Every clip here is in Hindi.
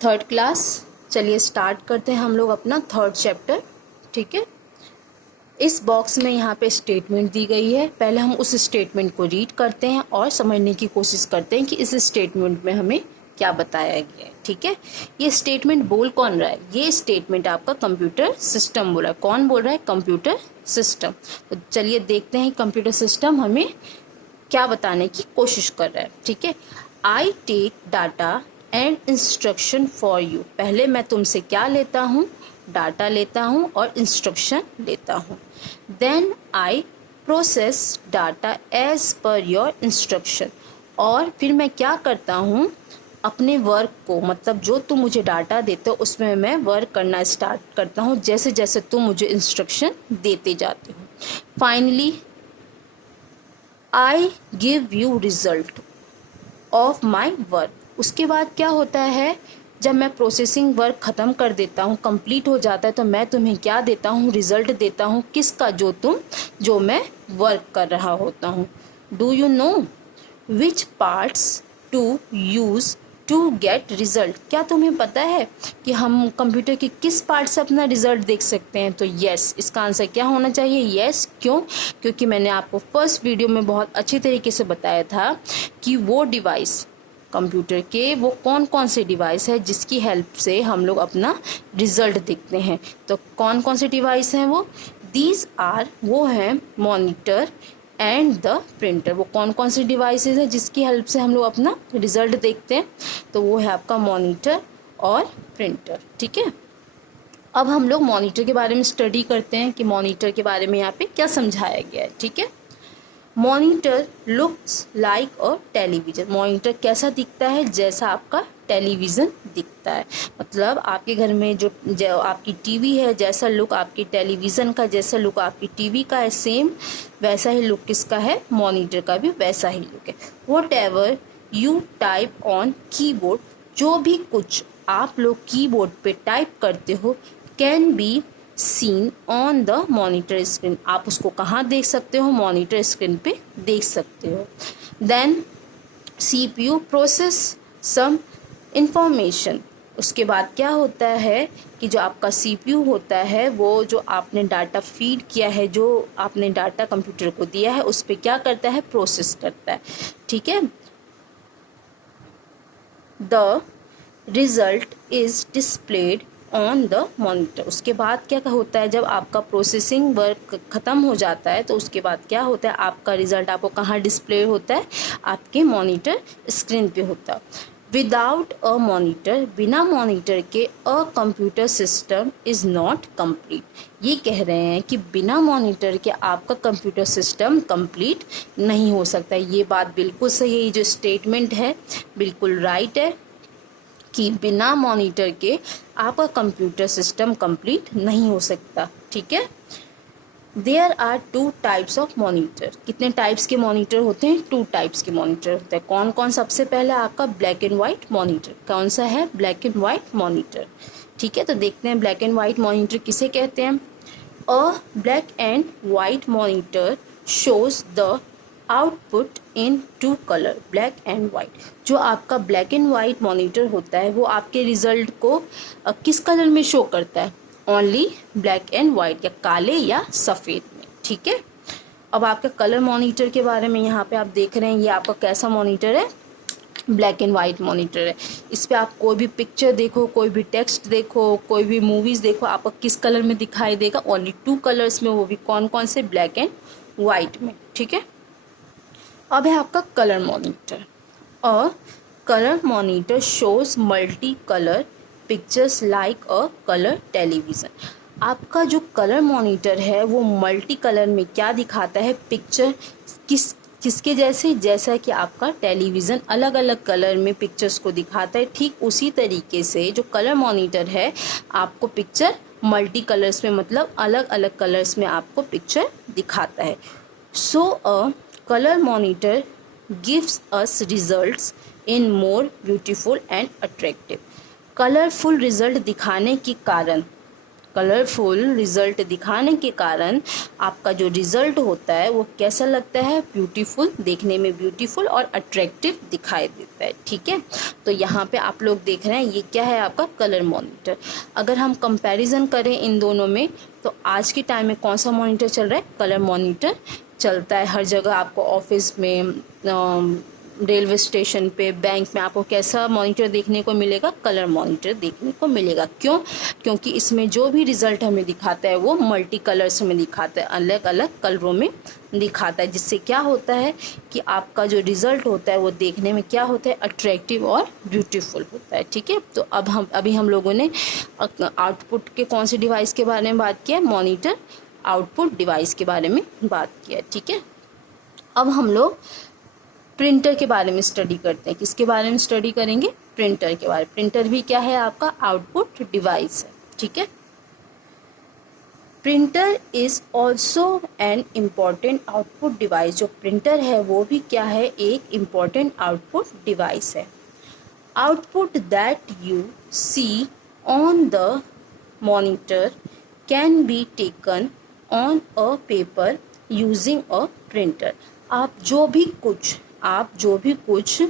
Third class. चलिए स्टार्ट करते हैं हम लोग अपना थर्ड चैप्टर। ठीक है, इस बॉक्स में यहाँ पे स्टेटमेंट दी गई है। पहले हम उस स्टेटमेंट को रीड करते हैं और समझने की कोशिश करते हैं कि इस स्टेटमेंट में हमें क्या बताया गया है। ठीक है, ये स्टेटमेंट बोल कौन रहा है? ये स्टेटमेंट आपका कंप्यूटर सिस्टम बोल रहा है। कौन बोल रहा है? Computer system. तो चलिए देखते हैं कंप्यूटर सिस्टम हमें क्या बताने की कोशिश कर रहा है। ठीक है, I take data and instruction for you. पहले मैं तुमसे क्या लेता हूँ? डाटा लेता हूँ और इंस्ट्रक्शन लेता हूँ। Then I process data as per your instruction. और फिर मैं क्या करता हूँ? अपने वर्क को, मतलब जो तुम मुझे डाटा देते हो उसमें मैं वर्क करना स्टार्ट करता हूँ जैसे जैसे तुम मुझे इंस्ट्रक्शन देते जाते हो। Finally I give you result of my work. उसके बाद क्या होता है? जब मैं प्रोसेसिंग वर्क ख़त्म कर देता हूँ, कंप्लीट हो जाता है, तो मैं तुम्हें क्या देता हूँ? रिजल्ट देता हूँ। किसका? जो मैं वर्क कर रहा होता हूँ। Do you know which parts to use to get result? क्या तुम्हें पता है कि हम कंप्यूटर के किस पार्ट से अपना रिजल्ट देख सकते हैं? तो यस, इसका आंसर क्या होना चाहिए? यस। क्यों? क्योंकि मैंने आपको फर्स्ट वीडियो में बहुत अच्छी तरीके से बताया था कि वो डिवाइस, कंप्यूटर के वो कौन कौन से डिवाइस है जिसकी हेल्प से हम लोग अपना रिजल्ट देखते हैं। तो कौन कौन से डिवाइस हैं वो? दीज आर, वो हैं मॉनिटर एंड द प्रिंटर। वो कौन कौन सी डिवाइसेस हैं जिसकी हेल्प से हम लोग अपना रिजल्ट देखते हैं? तो वो है आपका मॉनिटर और प्रिंटर। ठीक है, अब हम लोग मॉनिटर के बारे में स्टडी करते हैं कि मॉनिटर के बारे में यहाँ पे क्या समझाया गया है। ठीक है, मॉनिटर लुक्स लाइक अ टेलीविज़न। मॉनिटर कैसा दिखता है? जैसा आपका टेलीविज़न दिखता है। मतलब आपके घर में जो आपकी टीवी है, जैसा लुक आपकी टेलीविज़न का, जैसा लुक आपकी टीवी का है, सेम वैसा ही लुक किसका है? मॉनिटर का भी वैसा ही लुक है। What ever you type on keyboard, जो भी कुछ आप लोग कीबोर्ड पे टाइप करते हो, can be seen on the monitor screen. आप उसको कहाँ देख सकते हो? मॉनिटर स्क्रीन पे देख सकते हो। Then CPU process some information. उसके बाद क्या होता है कि जो आपका CPU होता है, वो जो आपने डाटा फीड किया है, जो आपने डाटा कंप्यूटर को दिया है, उस पर क्या करता है? प्रोसेस करता है। ठीक है, the result is displayed on the monitor. उसके बाद क्या होता है? जब आपका प्रोसेसिंग वर्क ख़त्म हो जाता है तो उसके बाद क्या होता है? आपका रिजल्ट आपको कहाँ डिस्प्ले होता है? आपके मॉनिटर स्क्रीन पे होता है। विदाउट अ मॉनिटर, बिना मॉनिटर के a computer system is not complete. ये कह रहे हैं कि बिना मॉनिटर के आपका कंप्यूटर सिस्टम कंप्लीट नहीं हो सकता। ये बात बिल्कुल सही है। ये जो स्टेटमेंट है बिल्कुल राइट है कि बिना मॉनिटर के आपका कंप्यूटर सिस्टम कंप्लीट नहीं हो सकता। ठीक है, there are 2 types of monitor. कितने टाइप्स के मॉनिटर होते हैं? 2 टाइप्स के मॉनिटर होते हैं। कौन कौन? सबसे पहले आपका ब्लैक एंड वाइट मॉनिटर। कौन सा है? Black and white monitor. ठीक है, तो देखते हैं ब्लैक एंड वाइट मॉनिटर किसे कहते हैं। अ black and white monitor shows the output in 2 colour, black and white. जो आपका ब्लैक एंड वाइट मॉनिटर होता है वो आपके रिजल्ट को किस कलर में शो करता है? ओनली ब्लैक एंड वाइट, या काले या सफ़ेद में। ठीक है, अब आपका कलर मॉनिटर के बारे में यहाँ पे आप देख रहे हैं। ये आपका कैसा मॉनिटर है? ब्लैक एंड वाइट मॉनिटर है। इस पर आप कोई भी पिक्चर देखो, कोई भी टेक्स्ट देखो, कोई भी मूवीज़ देखो, आपको किस कलर में दिखाई देगा? ओनली 2 कलर्स में, वो भी कौन कौन से? ब्लैक एंड वाइट में। ठीक है, अब है आपका कलर मॉनिटर। और colour monitor shows multi colour pictures like अ कलर टेलीविज़न। आपका जो कलर मॉनिटर है वो मल्टी कलर में क्या दिखाता है? पिक्चर किसके जैसे? जैसा कि आपका टेलीविज़न अलग अलग कलर में पिक्चर्स को दिखाता है, ठीक उसी तरीके से जो कलर मॉनिटर है आपको पिक्चर मल्टी कलर्स में, मतलब अलग अलग कलर्स में आपको पिक्चर दिखाता है। सो अ color monitor gives us results in more beautiful and attractive। Colourful result दिखाने के कारण कलरफुल रिजल्ट दिखाने के कारण आपका जो रिजल्ट होता है वो कैसा लगता है, ब्यूटीफुल, देखने में ब्यूटीफुल और अट्रैक्टिव दिखाई देता है। ठीक है, तो यहाँ पे आप लोग देख रहे हैं ये क्या है आपका कलर मॉनिटर। अगर हम कंपैरिजन करें इन दोनों में तो आज के टाइम में कौन सा मॉनिटर चल रहा है, कलर मॉनिटर चलता है हर जगह। आपको ऑफिस में, रेलवे स्टेशन पे, बैंक में आपको कैसा मॉनिटर देखने को मिलेगा, कलर मॉनिटर देखने को मिलेगा। क्यों? क्योंकि इसमें जो भी रिज़ल्ट हमें दिखाता है वो मल्टी कलर्स में दिखाता है, अलग अलग कलरों में दिखाता है, जिससे क्या होता है कि आपका जो रिज़ल्ट होता है वो देखने में क्या होता है, अट्रैक्टिव और ब्यूटीफुल होता है। ठीक है, तो अब अभी हम लोगों ने आउटपुट के कौन से डिवाइस के बारे में बात किया, मॉनिटर आउटपुट डिवाइस के बारे में बात किया। ठीक है, अब हम लोग प्रिंटर के बारे में स्टडी करते हैं। किसके बारे में स्टडी करेंगे, प्रिंटर के बारे में। प्रिंटर भी क्या है आपका आउटपुट डिवाइस है। ठीक है, printer is also an important output device. जो प्रिंटर है वो भी क्या है, एक इम्पॉर्टेंट आउटपुट डिवाइस है। Output that you see on the monitor can be taken on a paper using a printer. आप जो भी कुछ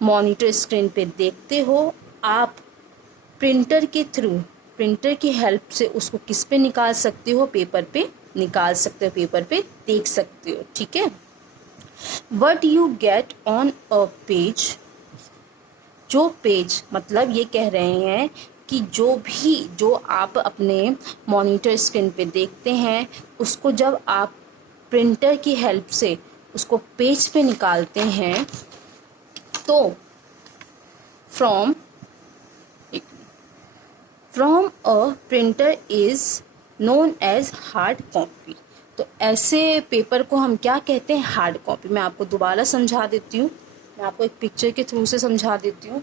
मॉनिटर स्क्रीन पे देखते हो, आप प्रिंटर के थ्रू, प्रिंटर की हेल्प से उसको किस पे निकाल सकते हो, पेपर पे निकाल सकते हो, पेपर पे देख सकते हो। ठीक है, what you get on a page, जो पेज मतलब ये कह रहे हैं कि जो आप अपने मॉनिटर स्क्रीन पे देखते हैं उसको जब आप प्रिंटर की हेल्प से उसको पेज पे निकालते हैं तो from a printer is known as hard copy. तो ऐसे पेपर को हम क्या कहते हैं, हार्ड कॉपी। मैं आपको दोबारा समझा देती हूँ, मैं आपको एक पिक्चर के थ्रू से समझा देती हूँ।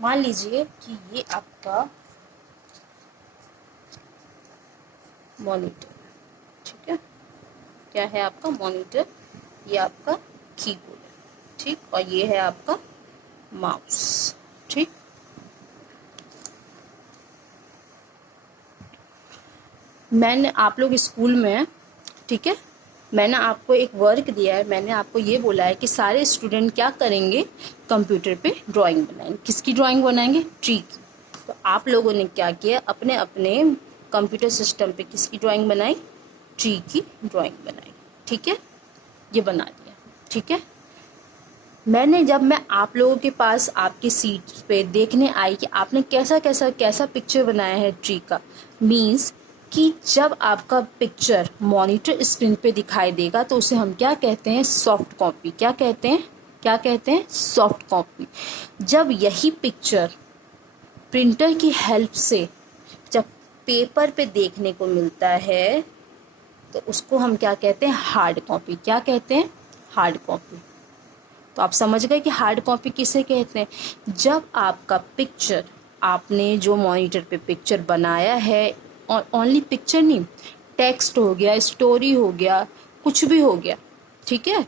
मान लीजिए कि ये आपका मॉनिटर, ठीक है, क्या है आपका मॉनिटर, ये आपका कीबोर्ड है, ठीक, और ये है आपका माउस। ठीक, मैंने आप लोग स्कूल में, ठीक है, मैंने आपको एक वर्क दिया है, मैंने आपको ये बोला है कि सारे स्टूडेंट क्या करेंगे, कंप्यूटर पे ड्राइंग बनाएंगे। किसकी ड्राइंग बनाएंगे, ट्री की। तो आप लोगों ने क्या किया, अपने अपने कंप्यूटर सिस्टम पे किसकी ड्राइंग बनाई, ट्री की ड्राइंग बनाई। ठीक है, ये बना दिया। ठीक है, जब मैं आप लोगों के पास आपकी सीट पे देखने आई कि आपने कैसा पिक्चर बनाया है ट्री का, मीन्स कि जब आपका पिक्चर मॉनिटर स्क्रीन पे दिखाई देगा तो उसे हम क्या कहते हैं, सॉफ्ट कॉपी। क्या कहते हैं, सॉफ्ट कॉपी। जब यही पिक्चर प्रिंटर की हेल्प से जब पेपर पे देखने को मिलता है तो उसको हम क्या कहते हैं, हार्ड कॉपी। क्या कहते हैं, हार्ड कॉपी। तो आप समझ गए कि हार्ड कॉपी किसे कहते हैं। जब आपका पिक्चर, आपने जो मॉनिटर पे पिक्चर बनाया है, और ओनली पिक्चर नहीं, टेक्स्ट हो गया, स्टोरी हो गया, कुछ भी हो गया, ठीक है,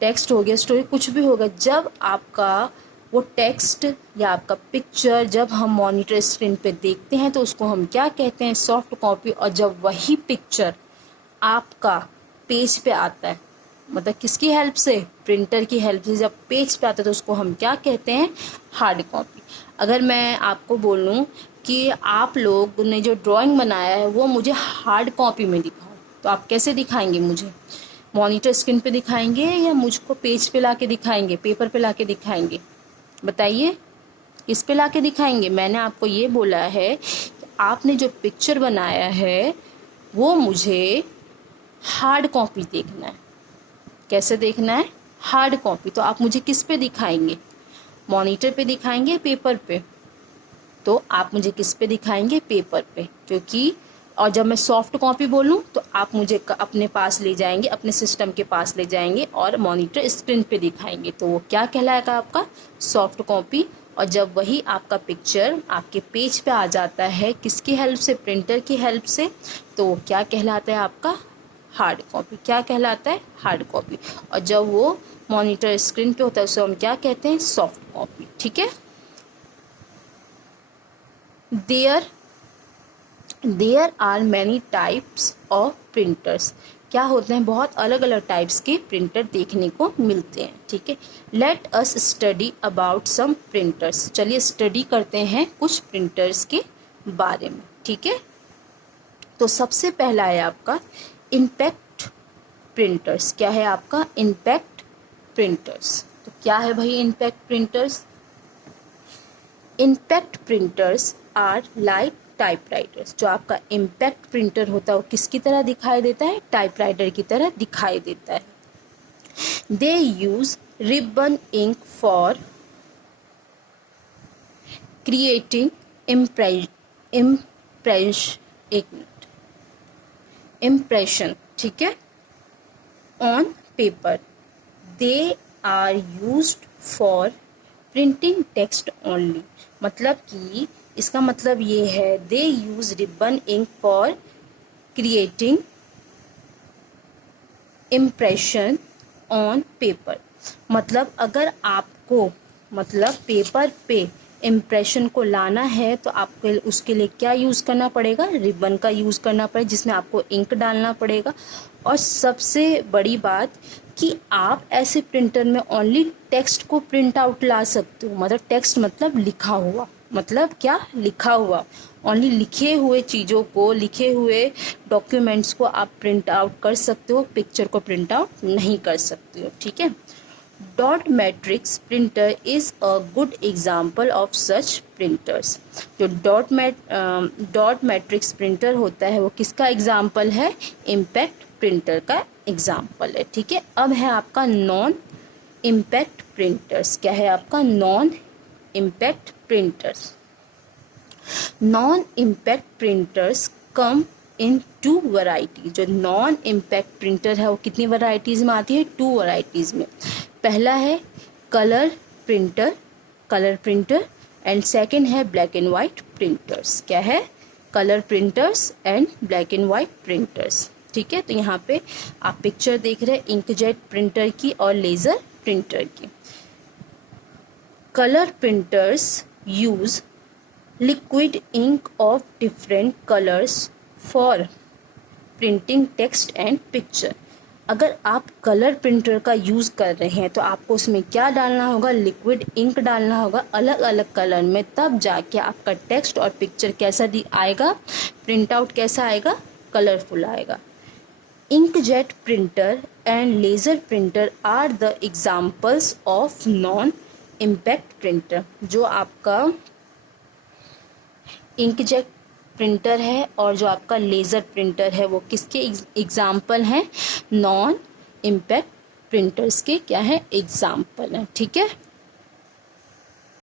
टेक्स्ट हो गया, स्टोरी, कुछ भी होगा, जब आपका वो टेक्स्ट या आपका पिक्चर जब हम मॉनिटर स्क्रीन पे देखते हैं तो उसको हम क्या कहते हैं, सॉफ्ट कॉपी। और जब वही पिक्चर आपका पेज पे आता है, मतलब किसकी हेल्प से, प्रिंटर की हेल्प से जब पेज पे आता है तो उसको हम क्या कहते हैं, हार्ड कॉपी। अगर मैं आपको बोलूँ कि आप लोग ने जो ड्राइंग बनाया है वो मुझे हार्ड कॉपी में दिखाओ, तो आप कैसे दिखाएंगे मुझे, मॉनिटर स्क्रीन पे दिखाएंगे या मुझको पेज पे ला के दिखाएंगे, पेपर पे ला के दिखाएंगे, बताइए किस पे ला के दिखाएंगे। मैंने आपको ये बोला है कि आपने जो पिक्चर बनाया है वो मुझे हार्ड कॉपी देखना है। कैसे देखना है, हार्ड कॉपी। तो आप मुझे किस पे दिखाएंगे, मॉनिटर पे दिखाएंगे, पेपर पे। तो आप मुझे किस पे दिखाएंगे, पेपर पे, क्योंकि और जब मैं सॉफ्ट कॉपी बोलूँ तो आप मुझे अपने पास ले जाएंगे, अपने सिस्टम के पास ले जाएंगे और मॉनिटर स्क्रीन पे दिखाएंगे, तो वो क्या कहलाएगा, आपका सॉफ्ट कॉपी। और जब वही आपका पिक्चर आपके पेज पे आ जाता है, किसकी हेल्प से, प्रिंटर की हेल्प से, तो वो क्या कहलाता है, आपका हार्ड कॉपी। क्या कहलाता है, हार्ड कॉपी। और जब वो मॉनिटर स्क्रीन पे होता है उसे हम क्या कहते हैं, सॉफ्ट कॉपी। ठीक है, there are many types of printers. क्या होते हैं, बहुत अलग अलग टाइप्स के प्रिंटर देखने को मिलते हैं, ठीक है। Let us study about some printers. चलिए स्टडी करते हैं कुछ प्रिंटर्स के बारे में, ठीक है। तो सबसे पहला है आपका इम्पैक्ट प्रिंटर्स। क्या है आपका इम्पैक्ट प्रिंटर्स। तो क्या है भाई impact printers. Impact printers are like typewriters. जो आपका इम्पैक्ट प्रिंटर होता है वो किसकी तरह दिखाई देता है, टाइपराइटर की तरह दिखाई देता है। They use ribbon ink for creating impression, ठीक है, on paper. They are used for printing text only. मतलब कि इसका मतलब ये है they use ribbon ink for creating impression on paper. मतलब अगर आपको मतलब पेपर पे इम्प्रेशन को लाना है तो आपको उसके लिए क्या यूज़ करना पड़ेगा, रिबन का यूज़ करना पड़ेगा, जिसमें आपको इंक डालना पड़ेगा। और सबसे बड़ी बात कि आप ऐसे प्रिंटर में ओनली टेक्स्ट को प्रिंट आउट ला सकते हो। मतलब टेक्स्ट मतलब लिखा हुआ, मतलब क्या लिखा हुआ, ओनली लिखे हुए चीज़ों को, लिखे हुए डॉक्यूमेंट्स को आप प्रिंट आउट कर सकते हो, पिक्चर को प्रिंट आउट नहीं कर सकते हो, ठीक है। Dot matrix printer is a good example of such printers. जो डॉट मैट्रिक्स प्रिंटर होता है वो किसका एग्जाम्पल है, इम्पैक्ट प्रिंटर का एग्जाम्पल है, ठीक है। अब है आपका नॉन इम्पैक्ट प्रिंटर्स। क्या है आपका non impact printers. Non impact printers come in 2 variety. जो नॉन इम्पैक्ट प्रिंटर है वो कितनी वैरायटीज़ में आती है, 2 वैरायटीज़ में। पहला है कलर प्रिंटर एंड सेकंड है ब्लैक एंड वाइट प्रिंटर्स। क्या है, colour printers and black and white printers, ठीक है। तो यहाँ पे आप पिक्चर देख रहे हैं इंकजेट प्रिंटर की और लेज़र प्रिंटर की। Colour printers use liquid ink of different colours for printing text and picture. अगर आप कलर प्रिंटर का यूज़ कर रहे हैं तो आपको उसमें क्या डालना होगा, लिक्विड इंक डालना होगा अलग अलग कलर में, तब जाके आपका टेक्स्ट और पिक्चर कैसा आएगा, प्रिंट आउट कैसा आएगा, कलरफुल आएगा। Inkjet printer and laser printer are the examples of non impact printer. जो आपका इंकजेट प्रिंटर है और जो आपका लेज़र प्रिंटर है वो किसके एग्जाम्पल हैं, नॉन इम्पैक्ट प्रिंटर्स के क्या है एग्जाम्पल हैं, ठीक है।